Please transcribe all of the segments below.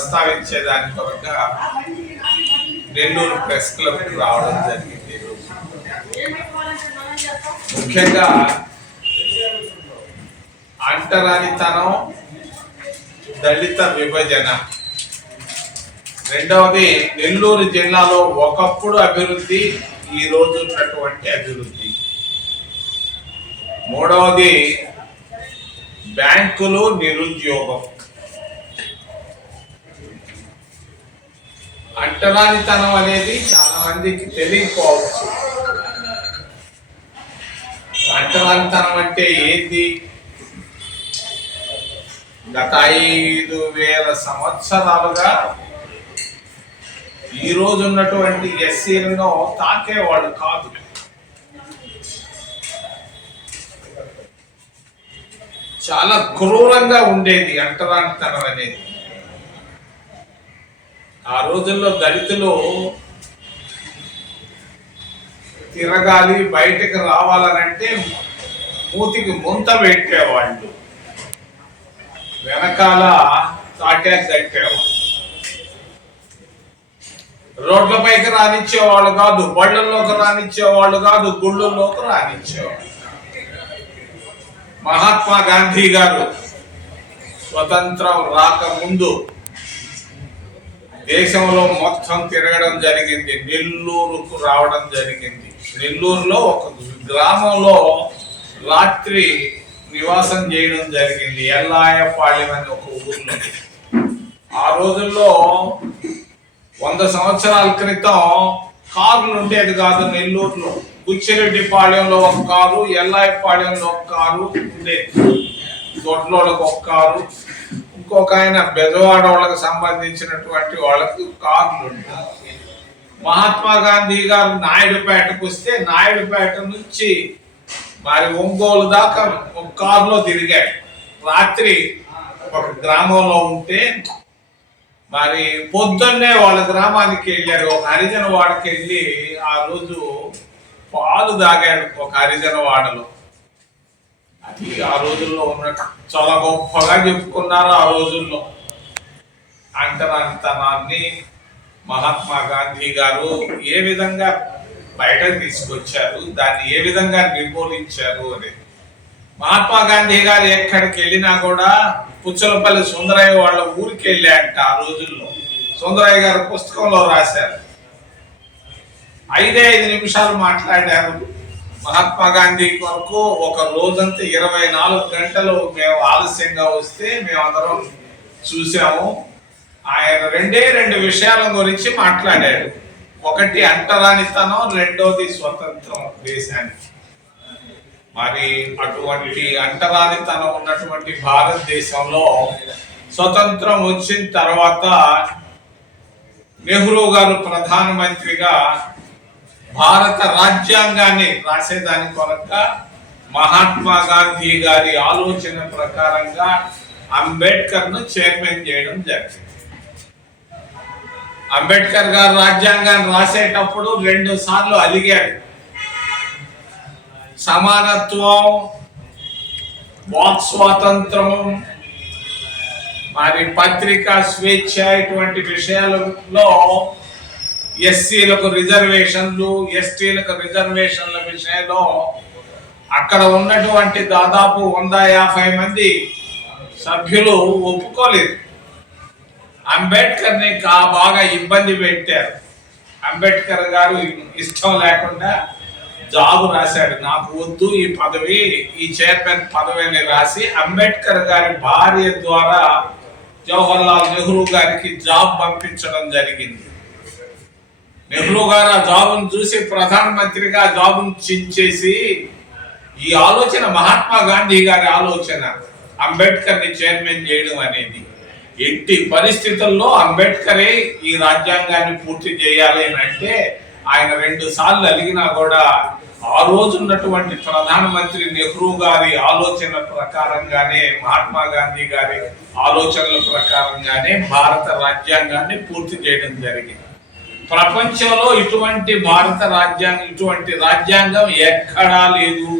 ప్రస్తావించేదాని కొరగా Nellore press club రావడం జరిగింది. ముఖ్యంగా అంటరానితనం దళిత విభజన. రెండవది నెల్లూరు జిల్లాలో ఒకప్పుడు అభివృద్ధి ఈ రోజు ఉన్నటువంటి అభివృద్ధి. మూడవది బ్యాంకులు నిరుద్యోగం. అంటరానితనం అనేది చాలా మందికి తెలియకపోవచ్చు. అంటరానితనం అంటే ఏంది? గత ఐదు వేల సంవత్సరాలుగా ఈ రోజు ఉన్నటువంటి ఎస్సీలను తాకేవాడు కాదు. చాలా క్రూరంగా ఉండేది అంటరానితనం అనేది. ఆ రోజుల్లో దళితులు తిరగాలి బయటకు రావాలనంటే మూతికి ముంత పెట్టేవాళ్ళు. వెనకాల తాటాకు కట్టేవాళ్ళు రోడ్లపైకి రానిచ్చేవాళ్ళు కాదు బళ్ళల్లోకి రానిచ్చేవాళ్ళు కాదు గుళ్ళల్లోకి రానిచ్చేవాళ్ళు. మహాత్మా గాంధీ గారు స్వతంత్రం రాకముందు దేశంలో మొత్తం తిరగడం జరిగింది. నెల్లూరుకు రావడం జరిగింది. నెల్లూరులో ఒక గ్రామంలో రాత్రి నివాసం చేయడం జరిగింది. ఎల్లాయపాళ్యం అని ఒక ఊర్లో. ఆ రోజుల్లో వంద సంవత్సరాల క్రితం కార్లు ఉండేది కాదు నెల్లూరులో. బుచ్చిరెడ్డిపాళెంలో ఒక కారు ఎల్లాయపాళ్యంలో ఒక కారు ఉండేది. దొడ్లోళ్ళకు ఒక కారు ఇంకొక ఆయన బెజవాడ వాళ్ళకి సంబంధించినటువంటి వాళ్ళకి కార్లు ఉంటాయి. మహాత్మా గాంధీ గారు నాయుడుపేటకు వస్తే నాయుడుపేట నుంచి మరి ఒంగోలు దాకా ఒక కారులో తిరిగాడు. రాత్రి ఒక గ్రామంలో ఉంటే మరి పొద్దున్నే వాళ్ళ గ్రామానికి వెళ్ళారు ఒక హరిజన వాడకి వెళ్ళి ఆ రోజు పాలు తాగాడు ఒక హరిజన వాడలో అది ఆ రోజుల్లో ఉన్న చాలా గొప్పగా చెప్పుకున్నారు ఆ రోజుల్లో. అంటరానితనాన్ని మహాత్మా గాంధీ గారు ఏ విధంగా బయటకు తీసుకొచ్చారు దాన్ని ఏ విధంగా నిర్మూలించారు అనేది. మహాత్మా గాంధీ గారు ఎక్కడికి వెళ్ళినా కూడా పుచ్చలపల్లి సుందరయ్య వాళ్ళ ఊరికి వెళ్ళాయంట ఆ రోజుల్లో. సుందరయ్య గారు పుస్తకంలో రాశారు. ఐదే ఐదు నిమిషాలు మాట్లాడారు. మహాత్మా గాంధీ కొరకు ఒక రోజంతా ఇరవై నాలుగు గంటలు మేము ఆలస్యంగా వస్తే మేమందరం చూసాము. ఆయన రెండే రెండు విషయాల గురించి మాట్లాడాడు. ఒకటి అంటరానితనం రెండోది స్వతంత్రం దేశానికి మరి అటువంటి అంటరానితనం ఉన్నటువంటి భారతదేశంలో స్వతంత్రం వచ్చిన తర్వాత నెహ్రూ గారు ప్రధానమంత్రిగా భారత రాజ్యాంగాన్ని రాసేదాని కొరక మహాత్మా గాంధీ గారి ఆలోచన ప్రకారంగా అంబేద్కర్ను చైర్మన్ చేయడం జరిగింది. అంబేద్కర్ గారు రాజ్యాంగాన్ని రాసేటప్పుడు రెండు సార్లు అలిగాడు. సమానత్వం వాక్ స్వాతంత్రం మరి పత్రికా స్వేచ్ఛ ఇటువంటి విషయాలలో ఎస్సీలకు రిజర్వేషన్లు ఎస్టీలకు రిజర్వేషన్ల విషయంలో అక్కడ ఉన్నటువంటి దాదాపు వంద యాభై మంది సభ్యులు ఒప్పుకోలేదు. అంబేద్కర్ని కా బాగా ఇబ్బంది పెట్టారు. అంబేద్కర్ గారు ఇష్టం లేకుండా జాబు రాశాడు. నాకు వద్దు ఈ పదవి ఈ చైర్మన్ పదవిని రాసి అంబేద్కర్ గారి భార్య ద్వారా జవహర్లాల్ నెహ్రూ గారికి జాబ్ పంపించడం జరిగింది. నెహ్రూ గారు ఆ జాబును చూసి ప్రధానమంత్రిగా జాబును చించేసి ఈ ఆలోచన మహాత్మా గాంధీ గారి ఆలోచన అంబేద్కర్ని చైర్మన్ చేయడం అనేది. ఎట్టి పరిస్థితుల్లో అంబేద్కరే ఈ రాజ్యాంగాన్ని పూర్తి చేయాలి అని అంటే ఆయన రెండు సార్లు అలిగినా కూడా ఆ రోజు ఉన్నటువంటి ప్రధానమంత్రి నెహ్రూ గారి ఆలోచన ప్రకారంగానే మహాత్మా గాంధీ గారి ఆలోచనల ప్రకారంగానే భారత రాజ్యాంగాన్ని పూర్తి చేయడం జరిగింది. ప్రపంచంలో ఇటువంటి భారత రాజ్యాంగం ఇటువంటి రాజ్యాంగం ఎక్కడా లేదు.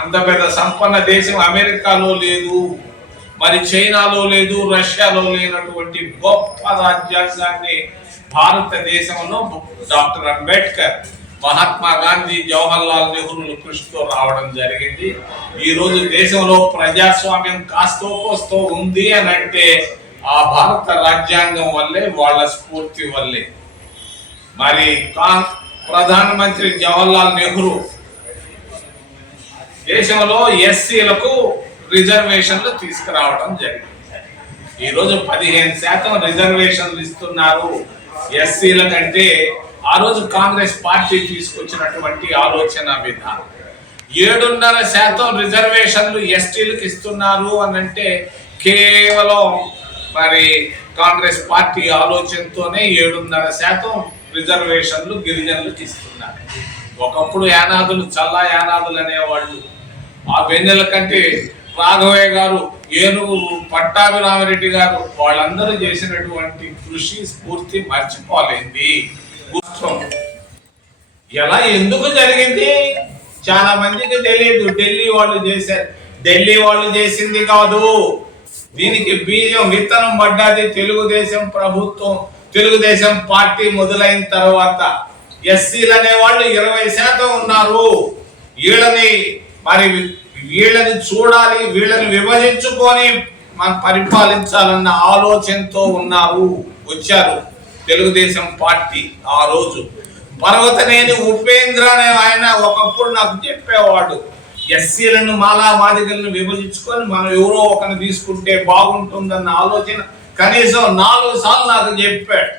అంత పెద్ద సంపన్న దేశం అమెరికాలో లేదు. మరి చైనాలో లేదు రష్యాలో లేనటువంటి గొప్ప రాజ్యాంగాన్ని భారతదేశంలో డాక్టర్ అంబేద్కర్ మహాత్మా గాంధీ జవహర్ లాల్ నెహ్రూలు కృషితో రావడం జరిగింది. ఈరోజు దేశంలో ప్రజాస్వామ్యం కాస్తో కోస్తో ఉంది అని అంటే ఆ భారత రాజ్యాంగం వల్లే వాళ్ళ స్ఫూర్తి వల్లే. మరి ప్రధానమంత్రి జవహర్లాల్ నెహ్రూ దేశంలో ఎస్సీలకు రిజర్వేషన్లు తీసుకురావడం జరిగింది. ఈరోజు పదిహేను శాతం రిజర్వేషన్లు ఇస్తున్నారు ఎస్సీల కంటే ఆ రోజు కాంగ్రెస్ పార్టీ తీసుకొచ్చినటువంటి ఆలోచన విధానం. ఏడున్నర శాతం రిజర్వేషన్లు ఎస్టీలకు ఇస్తున్నారు అని అంటే కేవలం మరి కాంగ్రెస్ పార్టీ ఆలోచనతోనే ఏడున్నర శాతం రిజర్వేషన్లు గిరిజనులకు ఇస్తున్నారు ఒకప్పుడు యానాదులు చల్లా యానాదులు అనేవాళ్ళు. ఆ వెన్నెల కంటే రాఘవయ్య గారు ఏనుగు పట్టాభిరామరెడ్డి గారు వాళ్ళందరూ చేసినటువంటి కృషి స్ఫూర్తి మర్చిపోలేంది ఎలా ఎందుకు జరిగింది? చాలా మందికి తెలియదు ఢిల్లీ వాళ్ళు చేశారు. ఢిల్లీ వాళ్ళు చేసింది కాదు. దీనికి బీజం విత్తనం పడ్డది తెలుగుదేశం ప్రభుత్వం. తెలుగుదేశం పార్టీ మొదలైన తర్వాత ఎస్సీలు వాళ్ళు ఇరవై శాతం ఉన్నారు. వీళ్ళని మరి వీళ్ళని చూడాలి వీళ్ళని విభజించుకొని మనం పరిపాలించాలన్న ఆలోచనతో ఉన్నారు వచ్చారు తెలుగుదేశం పార్టీ ఆ రోజు. పర్వతనేని ఉపేంద్ర అనే ఆయన ఒకప్పుడు నాకు చెప్పేవాడు ఎస్సీలను మాలా మాదిగలను విభజించుకొని మనం ఎవరో ఒకరిని తీసుకుంటే బాగుంటుందన్న ఆలోచన కనీసం నాలుగు సార్లు నాకు చెప్పాడు.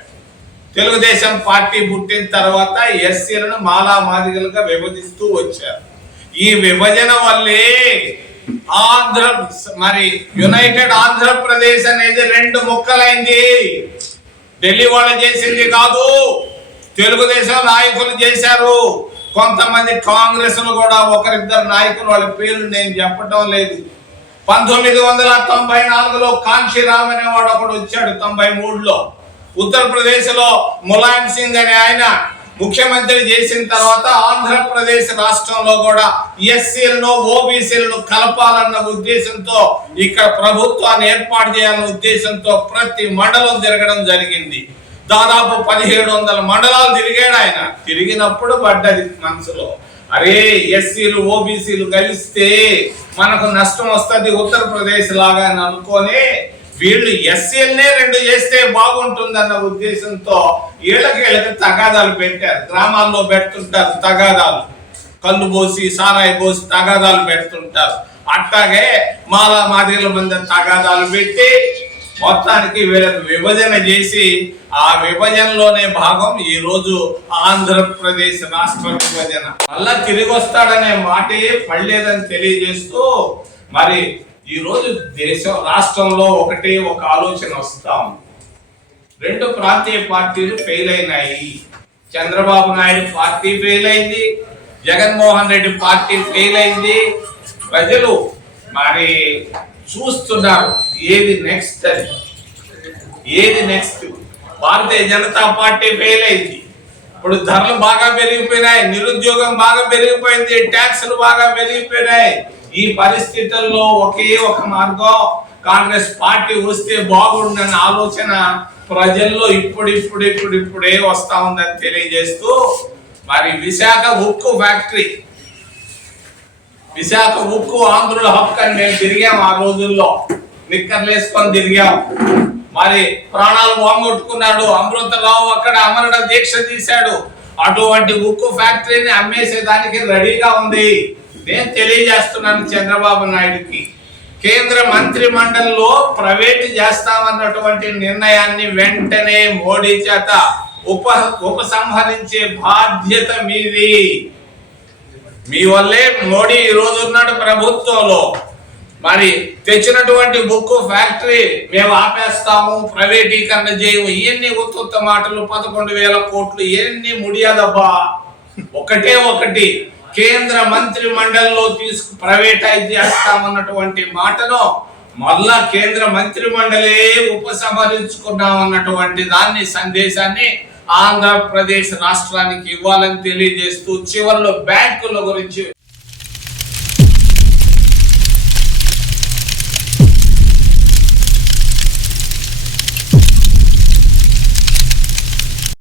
తెలుగుదేశం పార్టీ పుట్టిన తర్వాత ఎస్సీలను మాలా మాదిగలుగా విభజిస్తూ వచ్చారు. ఈ విభజన వల్లే ఆంధ్ర మరి యునైటెడ్ ఆంధ్రప్రదేశ్ అనేది రెండు ముక్కలైంది. ఢిల్లీ వాళ్ళు చేసింది కాదు తెలుగుదేశం నాయకులు చేశారు. కొంతమంది కాంగ్రెస్ కూడా ఒకరిద్దరు నాయకులు వాళ్ళ పేర్లు నేను చెప్పటం లేదు. పంతొమ్మిది వందల తొంభై నాలుగులో కాంక్షిరామ్ అనేవాడు ఒకడు వచ్చాడు తొంభై మూడులో. ఉత్తరప్రదేశ్లో ములాయం సింగ్ అనే ఆయన ముఖ్యమంత్రి చేసిన తర్వాత ఆంధ్రప్రదేశ్ రాష్ట్రంలో కూడా ఎస్సీలను ఓబీసీలను కలపాలన్న ఉద్దేశంతో ఇక్కడ ప్రభుత్వాన్ని ఏర్పాటు చేయాలన్న ఉద్దేశంతో ప్రతి మండలం తిరగడం జరిగింది. దాదాపు పదిహేడు వందల మండలాలు తిరిగాడు ఆయన. తిరిగినప్పుడు పడ్డది మనసులో. అరే ఎస్సీలు ఓబీసీలు కలిస్తే మనకు నష్టం వస్తుంది ఉత్తరప్రదేశ్ లాగా అని అనుకొని వీళ్ళు ఎస్సీలనే రెండు చేస్తే బాగుంటుందన్న ఉద్దేశంతో వీళ్ళకి వీళ్ళకి తగాదాలు పెట్టారు. గ్రామాల్లో పెడుతుంటారు తగాదాలు. కళ్ళు పోసి సారాయి పోసి తగాదాలు పెడుతుంటారు. అట్లాగే మాలా మాదిరిల మంది తగాదాలు పెట్టి మొత్తానికి వీళ్ళకు విభజన చేసి ఆ విభజనలోనే భాగం ఈ రోజు ఆంధ్రప్రదేశ్ రాష్ట్ర విభజన. మళ్ళా తిరిగి వస్తాడనే మాటే పడలేదని తెలియజేస్తూ మరి ఈ రోజు దేశం రాష్ట్రంలో ఒకటే ఒక ఆలోచన వస్తాం రెండు ప్రాంతీయ పార్టీలు ఫెయిల్ అయినాయి. చంద్రబాబు నాయుడు పార్టీ ఫెయిల్ అయింది. జగన్మోహన్ రెడ్డి పార్టీ ఫెయిల్ అయింది. ప్రజలు మరి చూస్తున్నారు. ఏది నెక్స్ట్ అని ఏది next Bharatiya Janata party fail అయింది. ఇప్పుడు ధరలు బాగా పెరిగిపోయినాయి నిరుద్యోగం బాగా పెరిగిపోయింది ట్యాక్సులు బాగా పెరిగిపోయినాయి. ఈ పరిస్థితుల్లో ఒకే ఒక మార్గం కాంగ్రెస్ పార్టీ వస్తే బాగుండని ఆలోచన ప్రజల్లో ఇప్పుడు ఇప్పుడు ఇప్పుడు ఇప్పుడే వస్తా ఉందని తెలియజేస్తూ మరి విశాఖ ఉక్కు ఫ్యాక్టరీ. విశాఖ ఉక్కు ఆంధ్రుల హక్కు అని మేము తిరిగాం ఆ రోజుల్లో. నిక్కర్లు వేసుకొని తిరిగాం. మరి ప్రాణాలు పోగొట్టుకున్నాడు అమృతరావు అక్కడ అమరణ దీక్ష తీశాడు. అటువంటి ఉక్కు ఫ్యాక్టరీని అమ్మేసేదానికి రెడీగా ఉంది. నేను తెలియజేస్తున్నాను చంద్రబాబు నాయుడుకి. కేంద్ర మంత్రి మండలిలో ప్రైవేట్ చేస్తామన్నటువంటి నిర్ణయాన్ని వెంటనే మోడీ చేత ఉప ఉపసంహరించే బాధ్యత మీది. మీ వల్లే మోడీ ఈ రోజు ఉన్నాడు ప్రభుత్వంలో. మరి తెచ్చినటువంటి బుక్ ఫ్యాక్టరీ మేము ఆపేస్తాము ప్రైవేటీకరణ చేయము. ఇవన్నీ ఉత్తుత్త మాటలు పదకొండు వేల కోట్లు ఇవన్నీ ముడియాదబ్బా. ఒకటే ఒకటి కేంద్ర మంత్రి మండలిలో తీసుకు ప్రైవేటైజ్ చేస్తామన్నటువంటి మాటను మళ్ళా కేంద్ర మంత్రి మండలే ఉపసంహరించుకున్నాం అన్నటువంటి దాన్ని సందేశాన్ని ఆంధ్రప్రదేశ్ రాష్ట్రానికి ఇవ్వాలని తెలియజేస్తూ చివరిలో బ్యాంకుల గురించి